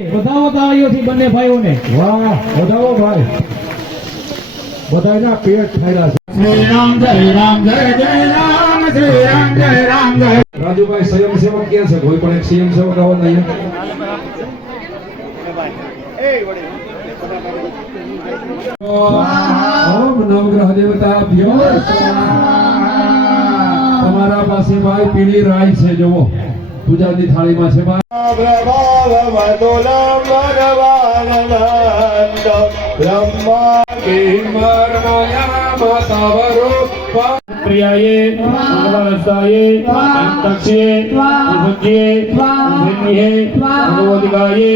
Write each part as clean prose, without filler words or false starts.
વધાવો તાળીઓથી બંને ભાઈઓને. વાહ વધાવો ભાઈ બધાના પેટ ફાયરા છે. શ્રી રામ જય રામ જય જય રામ શ્રી રામ જય રામ જય. રાજુભાઈ સ્વયંસેવક ક્યાં છે? કોઈ પણ એક સ્વયંસેવક આવો ને અહીંયા. ઓમ નવગ્રહ દેવતાભ્યો તમારા પાસે ભાઈ પીળી રાઈ છે જુઓ પૂજાની થાળીમાં છે ભાઈ. प्रियाये मंगलस्ताये तक्षये विभुज्ये विन्ये भगवदिकाये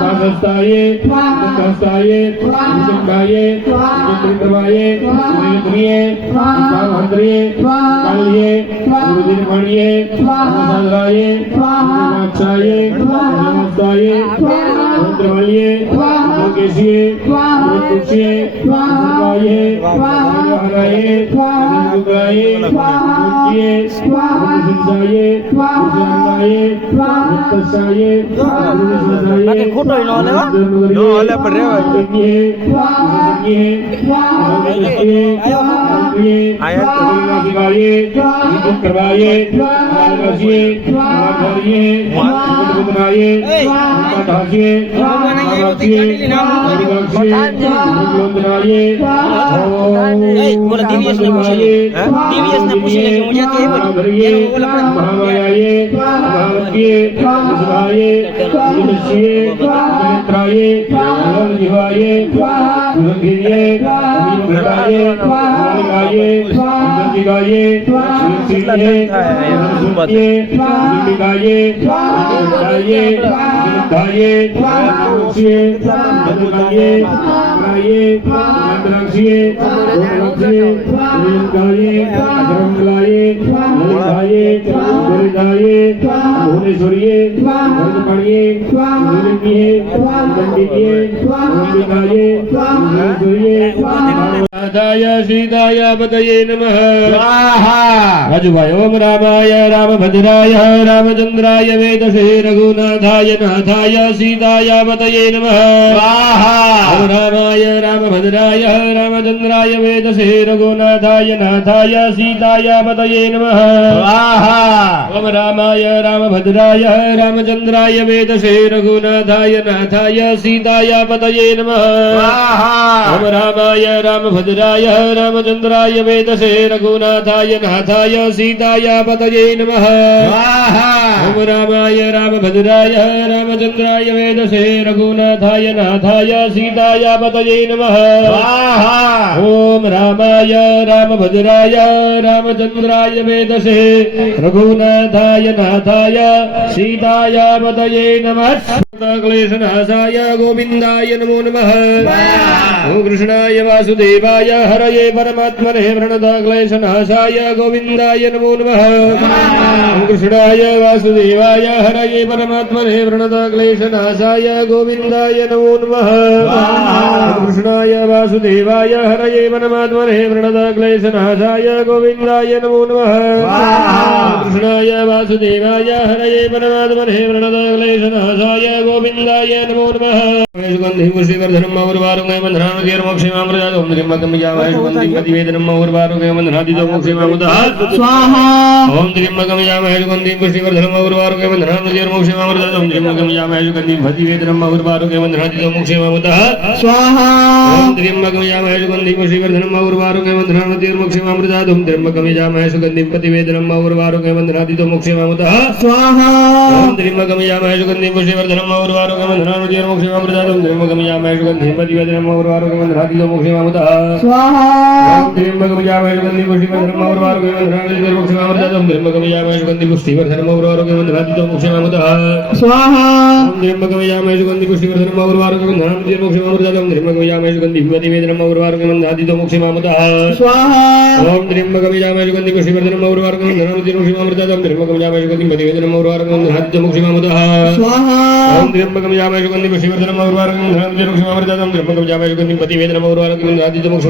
पादस्ताये मुखस्ताये मुखंगाये मुखंद्रवाये मुखंद्रिये मुखंद्रिये कालिये गुरुदिनमणिये मुखंद्राये मुखमाक्षाये मुखमस्ताये मुखंद्रवलिये मुखकेशिये मुखकुक्षिये मुखगाये मुखहराये मुखगाये मुखजिये मुखसिंचाये मुखजांगाये मुखतसाये मुखसिंचाये खोटो ही नो हले पर रे आया करवाये करवाये करवाये करवाये बनाये बनाये बनाये बोला दिव्यस ने पूछे दिव्यस ने पूछे कि मुझे क्या है बोला महामाये महावतीये सुधाये सुदर्शिये नेत्राये दिवाये सुरभिये विघटाये विघटाये विघटिकाये विघटिये विघटिये विघटिकाये विघटाये विघटाये विघटिये विघटाये विघटाये मंत्राक्षिये मंत्राक्षिये विघटाये धर्मलाये ललिताये ललिताये भुवनेश्वरिये भरतपाणिये विलिये दंडिये दंडिकाये भुवनेश्वरिये दाय सीताय पतये नमः स्वाहा। राजुभाई ओम रामाय रामभद्राय रामचंद्राय वेदसे रघुनाथाय नाथाय सीताय पतये नमः स्वाहा। ओम रामाय रामभद्राय रामचंद्राय वेदसे रघुनाथाय नाथाय सीताय पतये नमः स्वाहा। ओम रामाय रामभद्राय रामचंद्राय वेदसे रघुनाथाय नाथाय सीताय पतये नमः स्वाहा। ओम रामाय रामभद्राय रामचंद्राय वेदसे रघुनाथाय नाथाय सीताय पतये नमः स्वाहा। ओम रामाय रामभद्राय रामचंद्राय वेदसे रघुनाथाय नाथाय सीताय पतये नमः स्वाहा। ओम रामाय रामभद्राय रामचंद्राय वेदसे रघुनाथाय नाथाय सीताय पतये नमः। क्लेशनाशाय गोविंदाय नमो नमः। ओम कृष्णाय वासुदेवाय हरये परमात्मने प्रणतक्लेशनाशाय गोविंदाय नमो नमः। ओम कृष्णाय वासुदेवाय हरये परमात्मने प्रणतक्लेशनाशाय गोविंदाय नमो नमः। ओम कृष्णाय वासुदेवाय हरये परमात्मने प्रणतक्लेशनाशाय गोविंदाय नमो नमः। कृष्णाय वासुदेवाय हरये परमात्मने प्रणतक्लेशनाशाय गोविंदाय नमो नमः। सुगंधिं पुष्टिवर्धनम् और्वारुकं बन्धनानुकीर् मोक्षमामृतात् ओम त्र्यम्बकमजामहे सुगंधिं प्रतिवेदनम् और्वारुकं बन्धनादितो मोक्षमामृतः स्वाहा। ओम त्र्यम्बकमजामहे सुगंधिं पुष्टिवर्धनम् और्वारुकं बन्धनानुकीर् मोक्षमामृतात् ओम त्र्यम्बकमजामहे सुगंधिं प्रतिवेदनम् और्वारुकं बन्धनादितो मोक्षमामृतः स्वाहा। ओम त्र्यम्बकमजामहे सुगंधिं पुष्टिवर्धनम् और्वारुकं बन्धनानुकीर् मोक्षमामृतात् ओम त्र्यम्बकमजामहे सुगंधिं प्रतिवेदनम् और्वारुकं बन्धनादितो मोक्षमामृतः स्वाहा। ओम त्र्यम्बकमजामहे सुगंधिं पुष्टिवर्धनम् और्वारुकं बन्धनानुकीर् मोक्षमामृतात् ओम त्र्यम्बकमजामहे सुगंधिं प्रतिवेदनम् और्वारुकं बन्धनादितो मोक्षमामृतः स्वाहा। ओम त्र्यम्बकमजामहे सुगंधिं पुष्टिवर्धनम् और्वारुकं बन्धनादितो मोक्षमामृतात् ओम त्र्यम्बकमजामहे सुगंधिं पुष्टिवर्धनम् और्वारुकं बन्धनादितो मोक्षमामृतः स्वाहा। ओम त्र्यम्बकमजामहे सुगंधिं पुष्टिवर्धनम् और्वारुकं बन्धनादितो मोक्षमामृतात् ओम त्र्यम्बकमजामहे सुगंधिं प्रतिवेदनम् और्वारुकं बन्धनादितो मोक्षमामृतः स्वाहा। ओम त्र्यम्बकमजामहे सुगंधिं पुष्टिवर्धनम् और्वारुकं बन्धनादितो मोक्षमामृतात् ओम त्र्यम्बकमजामहे सुगंधिं प्रतिवेदनम् और्वारुकं बन्धनादितो मोक्षमामृतः स्वाहा। ओम त्र्यम्बकमजामहे सुगंधिं पुष्टिवर्धनम् और्वारुकं बन्धनादितो मोक्षमामृतात् ओम त्र्यम्बकमजामहे सुगंधिं प्रतिवेदनम् और्वारुकं बन्धनादितो मोक्षमामृतः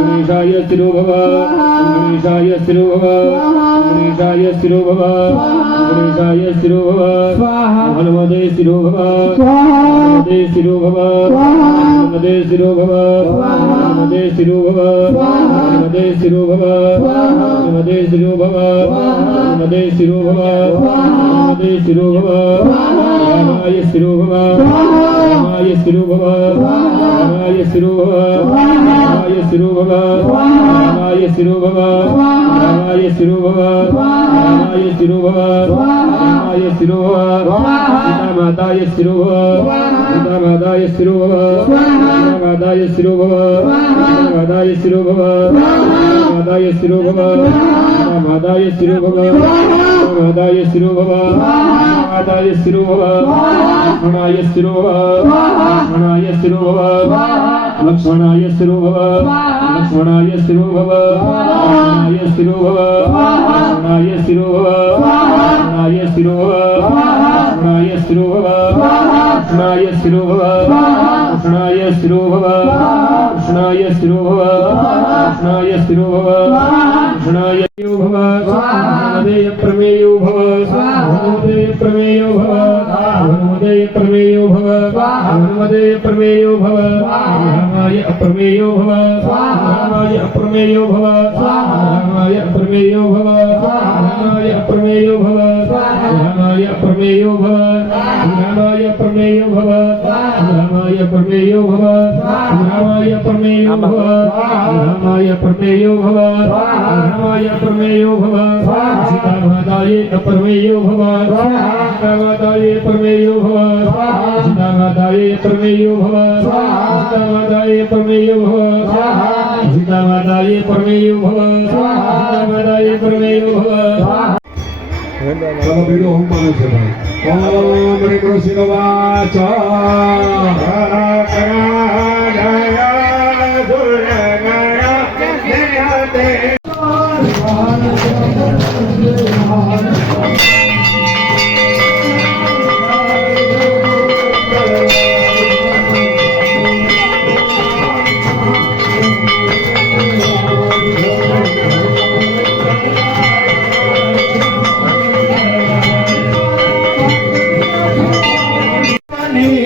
गणेशाय शिरो भव गणेशाय शिरो भव गणेशाय शिरो भव गणेशाय शिरो भव हनुमते शिरो भव हनुमते शिरो भव हनुमते शिरो भव हनुमते शिरो भव हनुमते शिरो भव हनुमते शिरो भव हनुमते शिरो भव हनुमते शिरो भव रामाय शिरो भव रामाय शिरो भव रामाय शिरो भव रामाय शिरो भव रामाय शिरो भव रामाय शिरो भव रामाय शिरो भव रामाय शिरो भव सीता माताय शिरो भव सीता माताय शिरो भव सीता माताय शिरो भव सीता माताय शिरो भव सीता माताय शिरो भव सीता माताय शिरो भव सीता माताय शिरो भव माताय शिरो भव लक्ष्मणाय शिरो भव लक्ष्मणाय शिरो भव लक्ष्मणाय शिरो भव लक्ष्मणाय शिरो भव लक्ष्मणाय शिरो भव लक्ष्मणाय शिरो भव लक्ष्मणाय शिरो भव लक्ष्मणाय शिरो भव लक्ष्मणाय शिरो भव लक्ष्मणाय शिरो भव लक्ष्मणाय शिरो भव लक्ष्मणाय शिरो भव लक्ष्मणाय शिरो भव हनुमते प्रमेयो भव हनुमते प्रमेयो भव हनुमते प्रमेयो भव हनुमते प्रमेयो भव रामाय अप्रमेयो भव रामाय अप्रमेयो भव रामाय अप्रमेयो भव रामाय अप्रमेयो भव रामाय अप्रमेयो भव रामाय अप्रमेयो भव रामाय अप्रमेयो भव रामाय अप्रमेयो भव रामाय अप्रमेयो भव रामाय अप्रमेयो भव सीता माताये अप्रमेयो भव सीता माताये प्रमेयो भव सीता माताये प्रमेयो भव सीता माताये प्रमेयो भव सीता माताये प्रमेयो भव सीता माताये प्रमेयो भव चलो बेड़ो हम माने से भाई ओम रे कृष्ण वाचा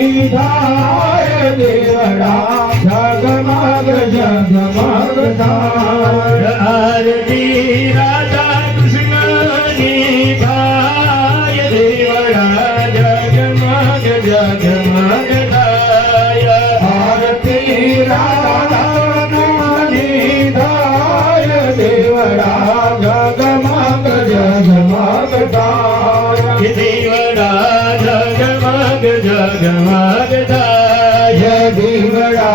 निधाय देवड़ा जगमग जगमग तार आरती राधा कृष्ण निधाय देवड़ा जगमग जगमग ताय आरती राधा निधाय देवड़ा जगमग जगमग तार देवड़ा जगमग जगमग ताय देवड़ा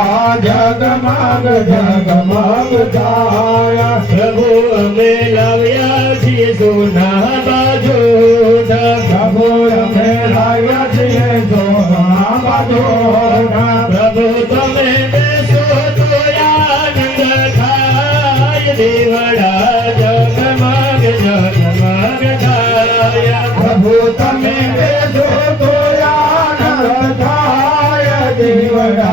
जगमग जगमग ताय प्रभु हमें लाव्या छिए सोना बाजोटा प्रभु हमें लाव्या छिए सोना बाजोटा प्रभु तुम्हें बेसो तो आनंद खाय देवड़ा जगमग जगमग ताय प्रभु तुम्हें बेसो तो आनंद खाय देवड़ा